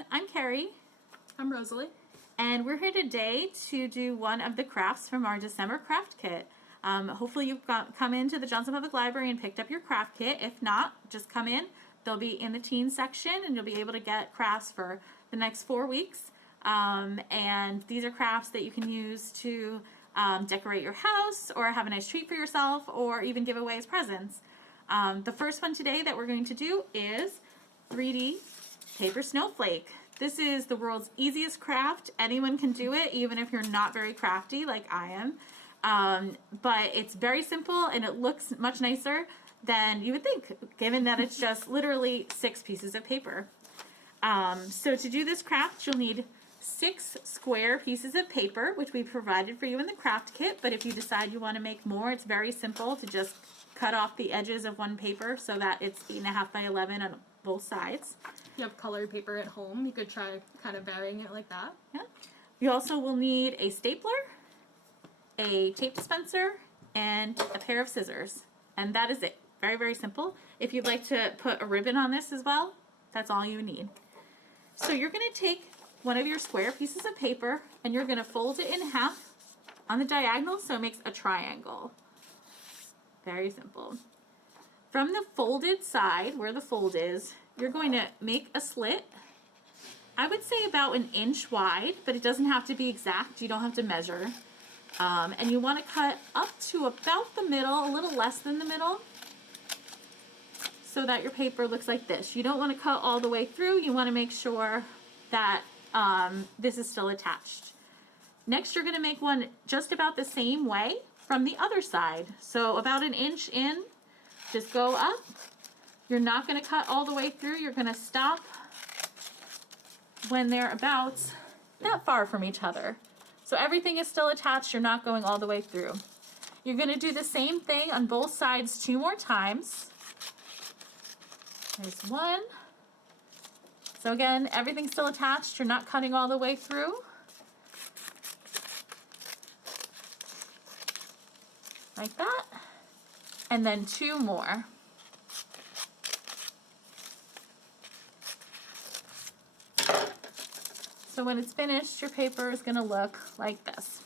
everyone, I'm Carrie. I'm Rosalie. And we're here today to do one of the crafts from our December craft kit. Hopefully you've come into the Johnson Public Library and picked up your craft kit. If not, just come in. They'll be in the teen section and you'll be able to get crafts for the next 4 weeks. And these are crafts that you can use to decorate your house or have a nice treat for yourself or even give away as presents. The first one today that we're going to do is 3D Paper Snowflake. This is the world's easiest craft. Anyone can do it, even if you're not very crafty like I am. But it's very simple and it looks much nicer than you would think, given that it's just literally 6 pieces of paper. So to do this craft, you'll need 6 square pieces of paper, which we provided for you in the craft kit. But if you decide you want to make more, it's very simple to just cut off the edges of one paper so that it's 8.5 by 11 on both sides. If you have colored paper at home, you could try kind of varying it like that. Yeah. You also will need a stapler, a tape dispenser, and a pair of scissors. And that is it. Very, very simple. If you'd like to put a ribbon on this as well, that's all you need. So you're going to take one of your square pieces of paper and you're going to fold it in half on the diagonal so it makes a triangle. Very simple. From the folded side, where the fold is, you're going to make a slit. I would say about 1 inch wide, but it doesn't have to be exact. You don't have to measure. And you want to cut up to about the middle, a little less than the middle, so that your paper looks like this. You don't want to cut all the way through. You want to make sure that this is still attached. Next, you're going to make one just about the same way from the other side. So about 1 inch in, just go up. You're not going to cut all the way through. You're going to stop when they're about that far from each other. So everything is still attached. You're not going all the way through. You're going to do the same thing on both sides 2 more times. There's one. So again, everything's still attached. You're not cutting all the way through. Like that. And then 2 more. So when it's finished, your paper is going to look like this.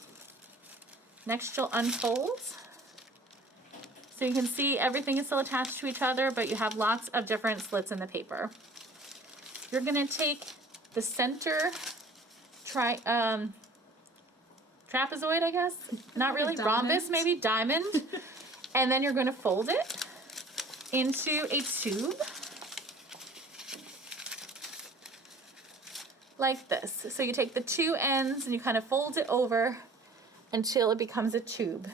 Next, you'll unfold. So you can see everything is still attached to each other, but you have lots of different slits in the paper. You're going to take the center trapezoid, I guess. Not really. Rhombus, maybe. Diamond. And then you're going to fold it into a tube. Like this. So you take the 2 ends and you kind of fold it over until it becomes a tube.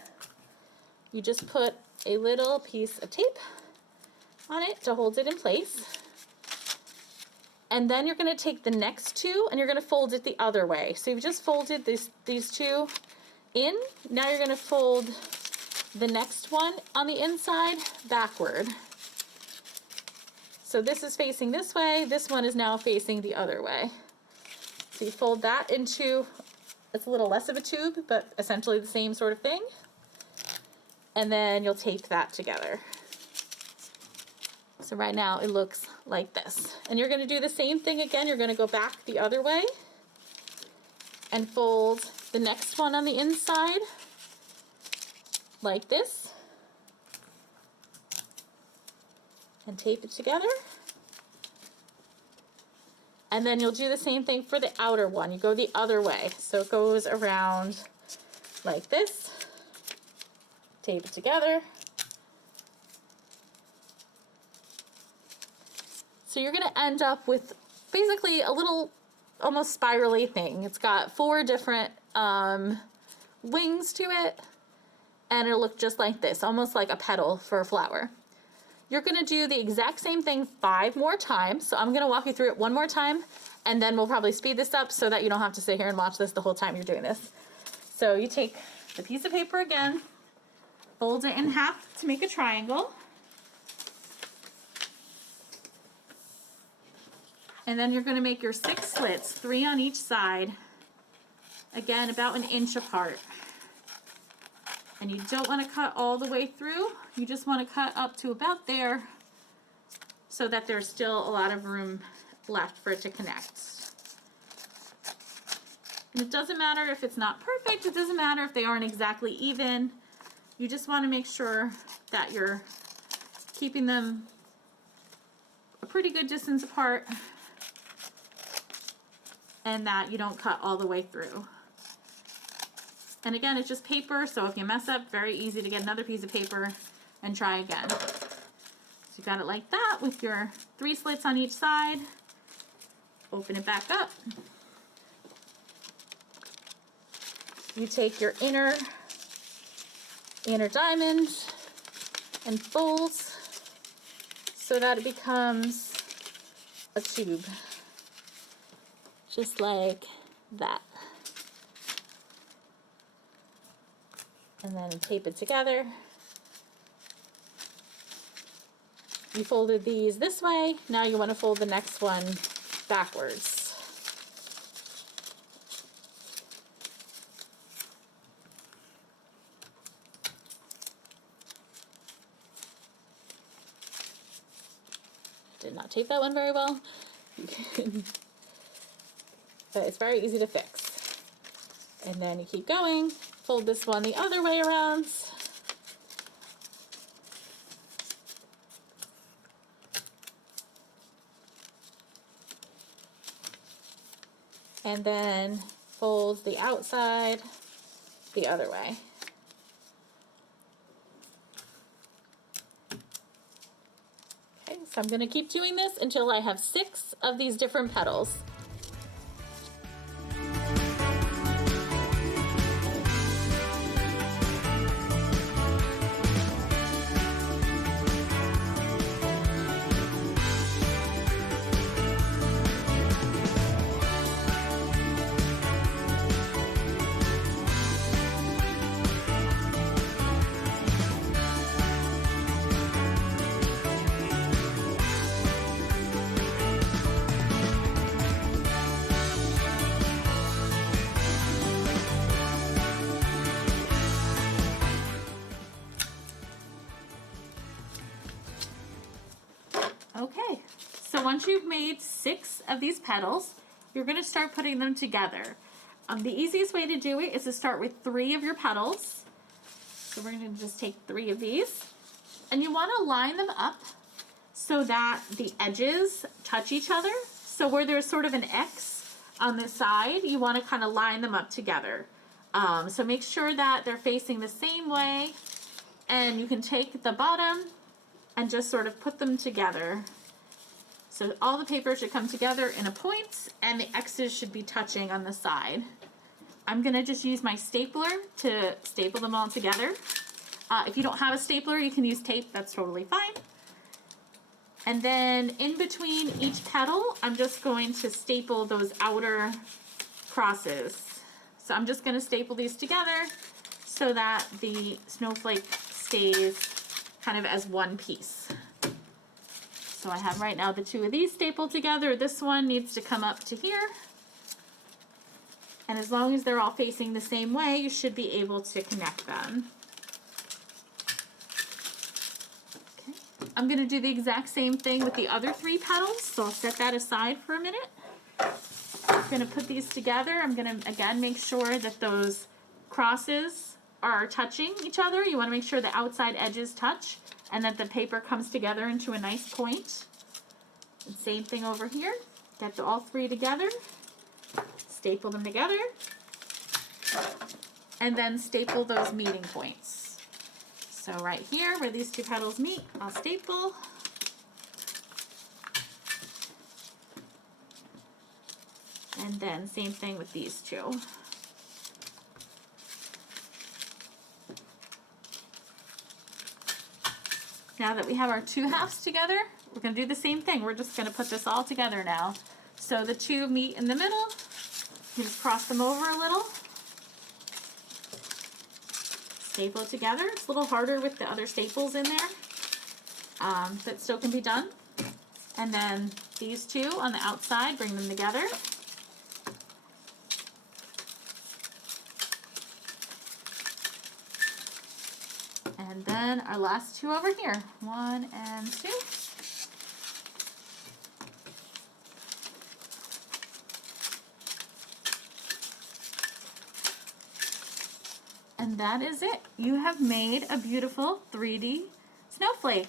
You just put a little piece of tape on it to hold it in place. And then you're going to take the next 2 and you're going to fold it the other way. So you've just folded these 2 in. Now you're going to fold the next one on the inside backward. So this is facing this way. This one is now facing the other way. So you fold that into, it's a little less of a tube, but essentially the same sort of thing. And then you'll tape that together. So right now it looks like this. And you're going to do the same thing again. You're going to go back the other way and fold the next one on the inside like this. And tape it together. And then you'll do the same thing for the outer one. You go the other way. So it goes around like this. Tape it together. So you're going to end up with basically a little almost spirally thing. It's got 4 different wings to it. And it'll look just like this, almost like a petal for a flower. You're going to do the exact same thing 5 more times. So I'm going to walk you through it 1 more time, and then we'll probably speed this up so that you don't have to sit here and watch this the whole time you're doing this. So you take the piece of paper again, fold it in half to make a triangle. And then you're going to make your 6 slits, 3 on each side, again about 1 inch apart. And you don't want to cut all the way through. You just want to cut up to about there so that there's still a lot of room left for it to connect. And it doesn't matter if it's not perfect, it doesn't matter if they aren't exactly even. You just want to make sure that you're keeping them a pretty good distance apart and that you don't cut all the way through. And again, it's just paper, so if you mess up, very easy to get another piece of paper and try again. So you got it like that with your 3 slits on each side. Open it back up. You take your inner diamond and folds so that it becomes a tube, just like that. And then tape it together. You folded these this way, now you want to fold the next one backwards. Did not tape that one very well. But it's very easy to fix. And then you keep going, fold this one the other way around. And then fold the outside the other way. Okay, so I'm going to keep doing this until I have 6 of these different petals. Okay, so once you've made 6 of these petals, you're going to start putting them together. The easiest way to do it is to start with 3 of your petals. So we're going to just take 3 of these. And you want to line them up so that the edges touch each other. So where there's sort of an X on this side, you want to kind of line them up together. So make sure that they're facing the same way. And you can take the bottom and just sort of put them together. So all the paper should come together in a point and the X's should be touching on the side. I'm gonna just use my stapler to staple them all together. If you don't have a stapler, you can use tape, that's totally fine. And then in between each petal, I'm just going to staple those outer crosses. So I'm just gonna staple these together so that the snowflake stays kind of as one piece. So I have right now the 2 of these stapled together. This one needs to come up to here. And as long as they're all facing the same way, you should be able to connect them. Okay. I'm going to do the exact same thing with the other 3 petals, so I'll set that aside for a minute. I'm going to put these together. I'm going to, again, make sure that those crosses are touching each other. You want to make sure the outside edges touch and that the paper comes together into a nice point. And same thing over here. Get all 3 together, staple them together, and then staple those meeting points. So right here where these 2 petals meet, I'll staple. And then same thing with these 2. Now that we have our 2 halves together, we're going to do the same thing. We're just going to put this all together now. So the 2 meet in the middle. You just cross them over a little. Staple it together. It's a little harder with the other staples in there, but still can be done. And then these 2 on the outside, bring them together. And then our last 2 over here, 1 and 2. that is it. You have made a beautiful 3D snowflake.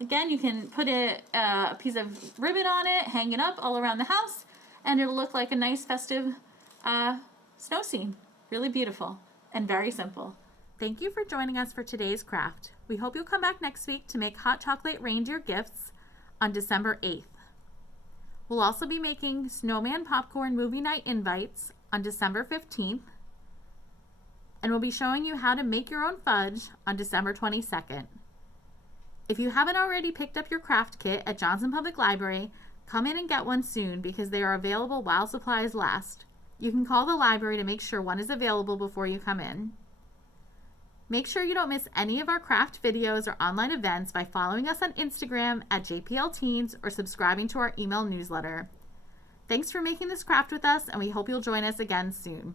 Again, you can put a piece of ribbon on it, hang it up all around the house, and it'll look like a nice festive snow scene. Really beautiful and very simple. Thank you for joining us for today's craft. We hope you'll come back next week to make hot chocolate reindeer gifts on December 8th. We'll also be making snowman popcorn movie night invites on December 15th. And we'll be showing you how to make your own fudge on December 22nd. If you haven't already picked up your craft kit at Johnson Public Library, come in and get one soon because they are available while supplies last. You can call the library to make sure one is available before you come in. Make sure you don't miss any of our craft videos or online events by following us on Instagram at JPL Teens or subscribing to our email newsletter. Thanks for making this craft with us, and we hope you'll join us again soon.